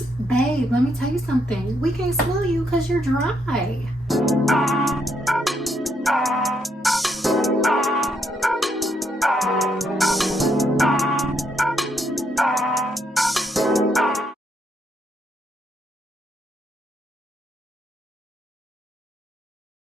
Babe, let me tell you something. We can't smell you because you're dry.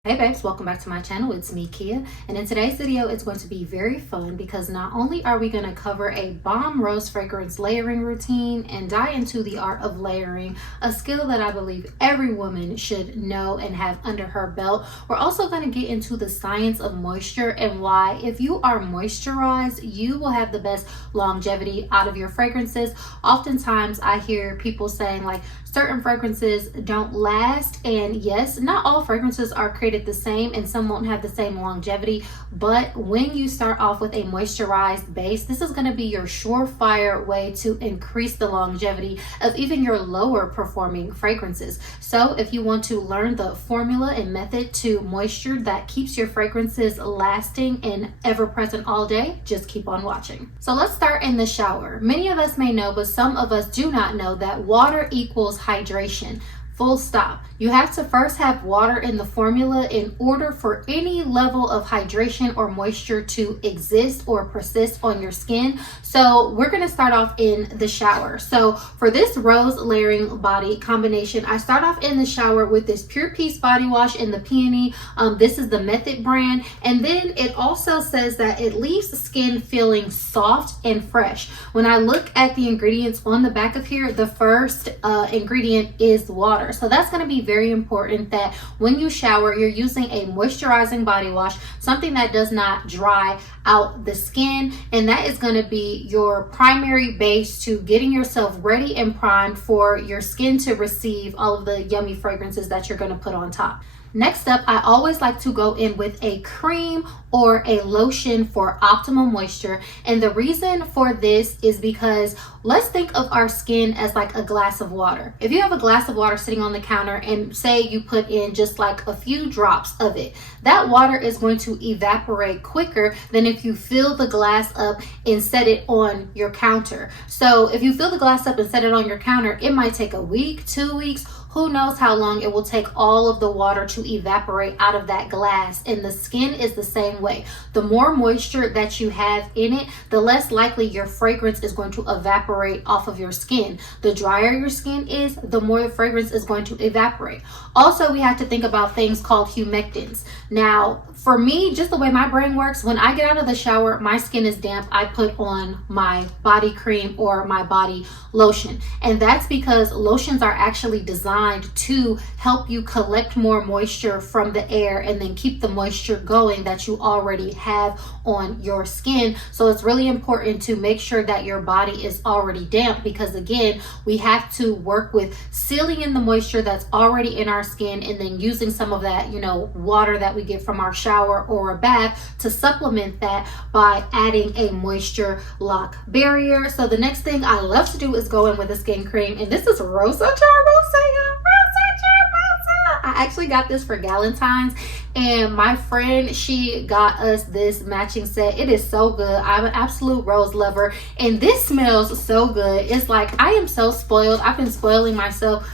Hey babes, welcome back to my channel. It's me, Kia, and in today's video it's going to be very fun because not only are we going to cover a bomb rose fragrance layering routine and dive into the art of layering, a skill that I believe every woman should know and have under her belt, we're also going to get into the science of moisture and why if you are moisturized, you will have the best longevity out of your fragrances. Oftentimes I hear people saying like certain fragrances don't last, and yes, not all fragrances are created the same and some won't have the same longevity, but when you start off with a moisturized base, this is going to be your surefire way to increase the longevity of even your lower performing fragrances. So if you want to learn the formula and method to moisture that keeps your fragrances lasting and ever present all day, just keep on watching. So let's start in the shower. Many of us may know, but some of us do not know that water equals hydration. Full stop. You have to first have water in the formula in order for any level of hydration or moisture to exist or persist on your skin. So we're going to start off in the shower. So for this rose layering body combination, I start off in the shower with this Pure Peace body wash in the peony. This is the Method brand. And then it also says that it leaves the skin feeling soft and fresh. When I look at the ingredients on the back of here, the first ingredient is water. So that's going to be very important that when you shower, you're using a moisturizing body wash, something that does not dry out the skin, and that is going to be your primary base to getting yourself ready and primed for your skin to receive all of the yummy fragrances that you're going to put on top. Next up, I always like to go in with a cream or a lotion for optimal moisture. And the reason for this is because let's think of our skin as like a glass of water. If you have a glass of water sitting on the counter and say you put in just like a few drops of it, that water is going to evaporate quicker than if you fill the glass up and set it on your counter. So if you fill the glass up and set it on your counter, it might take a week, 2 weeks, who knows how long it will take all of the water to evaporate out of that glass. And the skin is the same way. The more moisture that you have in it, the less likely your fragrance is going to evaporate off of your skin. The drier your skin is, the more the fragrance is going to evaporate. Also, we have to think about things called humectants. Now, for me, just the way my brain works, when I get out of the shower, my skin is damp, I put on my body cream or my body lotion. And that's because lotions are actually designed to help you collect more moisture from the air and then keep the moisture going that you already have on your skin. So it's really important to make sure that your body is already damp, because again, we have to work with sealing in the moisture that's already in our skin and then using some of that, water that we get from our shower or a bath to supplement that by adding a moisture lock barrier. So the next thing I love to do is go in with a skin cream, and this is Rosa Charmosa. I actually got this for Galentine's, and my friend, she got us this matching set. It is so good. I'm an absolute rose lover, and this smells so good. It's like I am so spoiled. I've been spoiling myself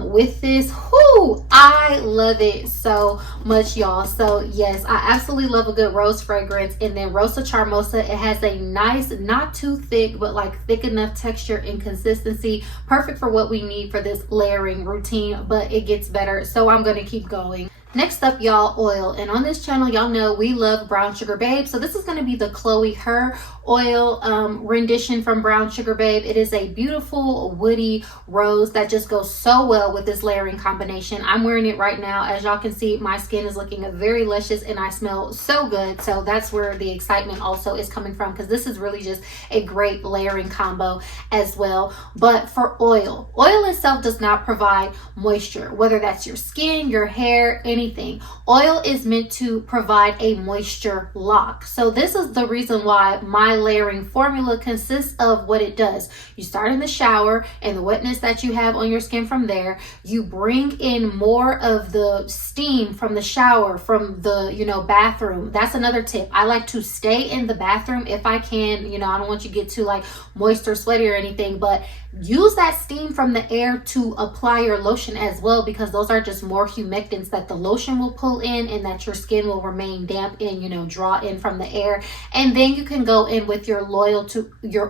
with this. Whoo, I love it so much, y'all. So yes, I absolutely love a good rose fragrance. And then Rosa Charmosa, it has a nice, not too thick, but like thick enough texture and consistency, perfect for what we need for this layering routine, but it gets better, so I'm gonna keep going. Next up, y'all, oil. And on this channel, y'all know we love Brown Sugar Babe. So this is going to be the Chloe Her oil rendition from Brown Sugar Babe. It is a beautiful woody rose that just goes so well with this layering combination. I'm wearing it right now. As y'all can see, my skin is looking very luscious and I smell so good. So that's where the excitement also is coming from, because this is really just a great layering combo as well. But for oil itself does not provide moisture, whether that's your skin, your hair, anything. Oil is meant to provide a moisture lock. So this is the reason why my layering formula consists of what it does. You start in the shower, and the wetness that you have on your skin from there, you bring in more of the steam from the shower, from the, bathroom. That's another tip. I like to stay in the bathroom if I can. I don't want you to get too like moist or sweaty or anything, but use that steam from the air to apply your lotion as well, because those are just more humectants that the lotion will pull in and that your skin will remain damp and draw in from the air. And then you can go in with your loyal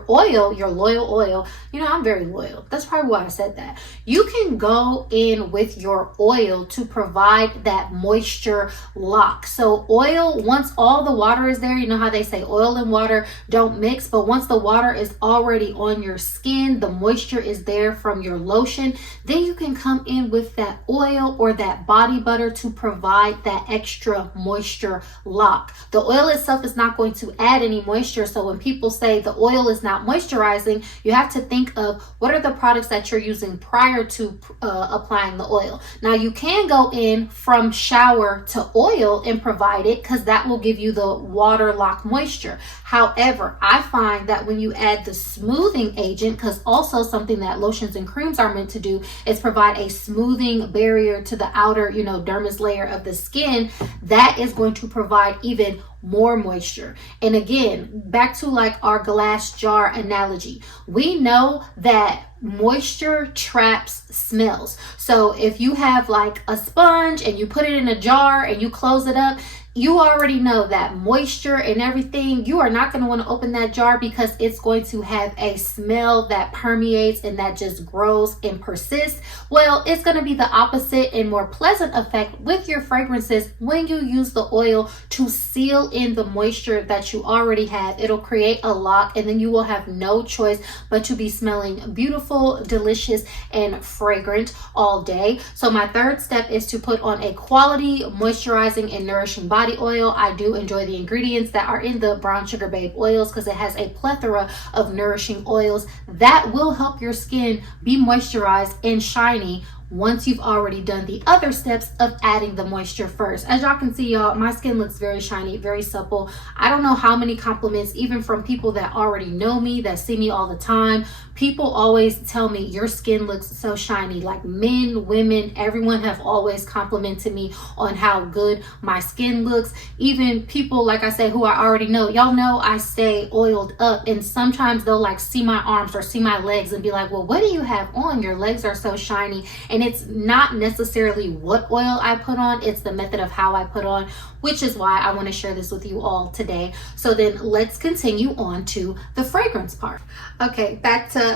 oil. I'm very loyal. That's probably why I said that. You can go in with your oil to provide that moisture lock. So oil, once all the water is there, you know how they say oil and water don't mix, but once the water is already on your skin, the moisture is there from your lotion, then you can come in with that oil or that body butter to provide that extra moisture lock. The oil itself is not going to add any moisture, so when people say the oil is not moisturizing, you have to think of what are the products that you're using prior to applying the oil. Now you can go in from shower to oil and provide it, because that will give you the water lock moisture. However, I find that when you add the smoothing agent, because also something that lotions and creams are meant to do is provide a smoothing barrier to the outer, dermis layer of the skin, that is going to provide even more moisture. And again, back to like our glass jar analogy, we know that moisture traps smells. So if you have like a sponge and you put it in a jar and you close it up, you already know that moisture and everything, you are not going to want to open that jar, because it's going to have a smell that permeates and that just grows and persists. Well, it's going to be the opposite and more pleasant effect with your fragrances when you use the oil to seal in the moisture that you already have. It'll create a lock, and then you will have no choice but to be smelling beautiful, delicious, and fragrant all day. So my third step is to put on a quality moisturizing and nourishing body oil. I do enjoy the ingredients that are in the Brown Sugar Babe oils, because it has a plethora of nourishing oils that will help your skin be moisturized and shiny once you've already done the other steps of adding the moisture first. As y'all can see, y'all, my skin looks very shiny, very supple. I don't know how many compliments, even from people that already know me, that see me all the time. People always tell me your skin looks so shiny. Like men, women, everyone have always complimented me on how good my skin looks. Even people, like I say, who I already know, y'all know I stay oiled up, and sometimes they'll like see my arms or see my legs and be like, well, what do you have on? Your legs are so shiny. And it's not necessarily what oil I put on, it's the method of how I put on, which is why I want to share this with you all today. So then let's continue on to the fragrance part. Okay, back to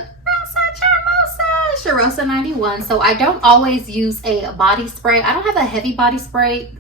Charosa 91. So I don't always use a body spray. I don't have a heavy body spray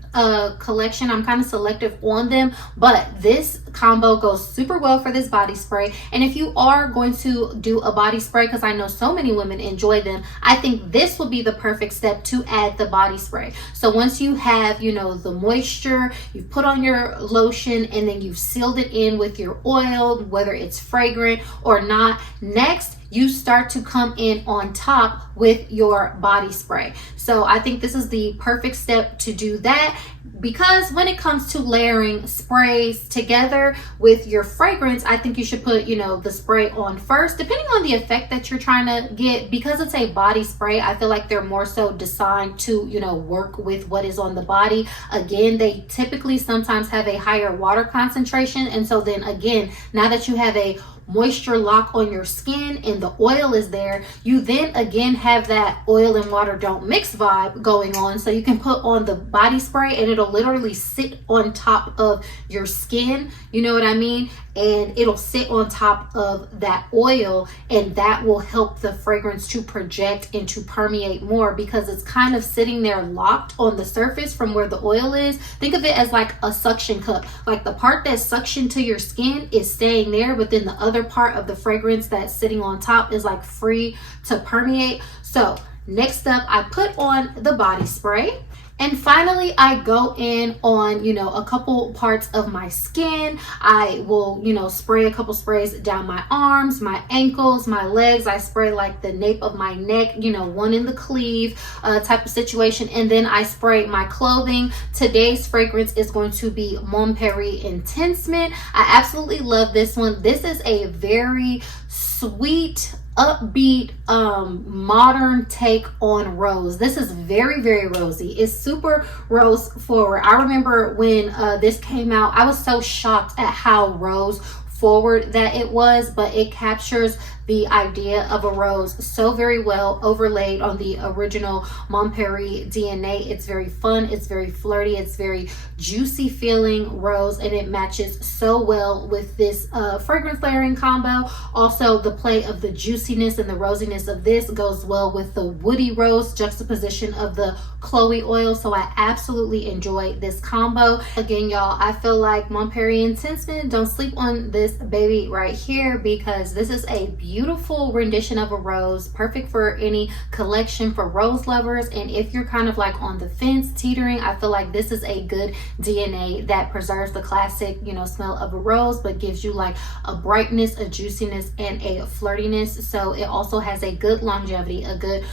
collection. I'm kind of selective on them, but this combo goes super well for this body spray. And if you are going to do a body spray, because I know so many women enjoy them, I think this will be the perfect step to add the body spray. So once you have the moisture, you've put on your lotion, and then you've sealed it in with your oil, whether it's fragrant or not, next you start to come in on top with your body spray. So I think this is the perfect step to do that, because when it comes to layering sprays together with your fragrance, I think you should put, the spray on first, depending on the effect that you're trying to get. Because it's a body spray, I feel like they're more so designed to, work with what is on the body. Again, they typically sometimes have a higher water concentration. And so then again, now that you have a moisture lock on your skin and the oil is there, you then again have that oil and water don't mix vibe going on. So you can put on the body spray and it'll literally sit on top of your skin, you know what I mean? And it'll sit on top of that oil, and that will help the fragrance to project and to permeate more, because it's kind of sitting there locked on the surface from where the oil is. Think of it as like a suction cup. Like the part that's suctioned to your skin is staying there, but then the other part of the fragrance that's sitting on top is like free to permeate. So next up, I put on the body spray. And finally, I go in on, a couple parts of my skin. I will, spray a couple sprays down my arms, my ankles, my legs. I spray like the nape of my neck, one in the cleave type of situation. And then I spray my clothing. Today's fragrance is going to be Mon Paris Intense Mint. I absolutely love this one. This is a very sweet, upbeat, modern take on rose. This is very, very rosy. It's super rose forward. I remember when this came out, I was so shocked at how rose forward that it was, but it captures the idea of a rose so very well, overlaid on the original Mon Paris DNA. It's very fun, it's very flirty, it's very juicy feeling rose, and it matches so well with this fragrance layering combo. Also, the play of the juiciness and the rosiness of this goes well with the woody rose juxtaposition of the Chloe oil, so I absolutely enjoy this combo. Again, y'all, I feel like Mon Paris Intense Mint, don't sleep on this baby right here, because this is a beautiful rendition of a rose, perfect for any collection for rose lovers. And if you're kind of like on the fence, teetering, I feel like this is a good DNA that preserves the classic, smell of a rose, but gives you like a brightness, a juiciness, and a flirtiness. So it also has a good longevity, a good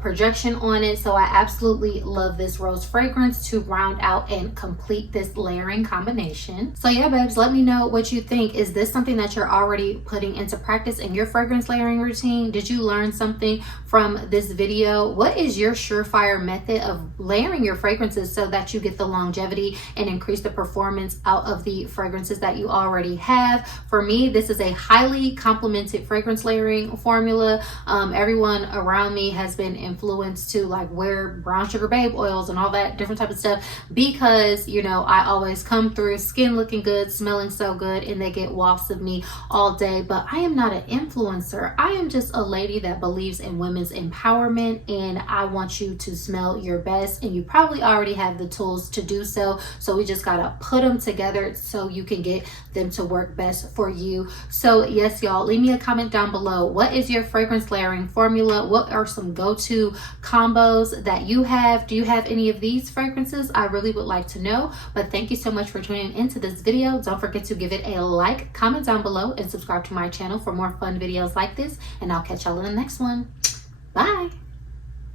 projection on it. So I absolutely love this rose fragrance to round out and complete this layering combination. So yeah, babes, let me know what you think. Is this something that you're already putting into practice in your fragrance layering routine? Did you learn something from this video? What is your surefire method of layering your fragrances so that you get the longevity and increase the performance out of the fragrances that you already have? For me, this is a highly complemented fragrance layering formula. Everyone around me has been influenced to like wear brown sugar babe oils and all that different type of stuff, because I always come through skin looking good, smelling so good, and they get wafts of me all day. But I am not an influencer. I am just a lady that believes in women's empowerment, and I want you to smell your best, and you probably already have the tools to do so. So we just gotta put them together so you can get them to work best for you. So yes, y'all, leave me a comment down below. What is your fragrance layering formula? What are some go-to combos that you have? Do you have any of these fragrances? I really would like to know. But thank you so much for tuning into this video. Don't forget to give it a like, comment down below, and subscribe to my channel for more fun videos like this. And I'll catch y'all in the next one. Bye.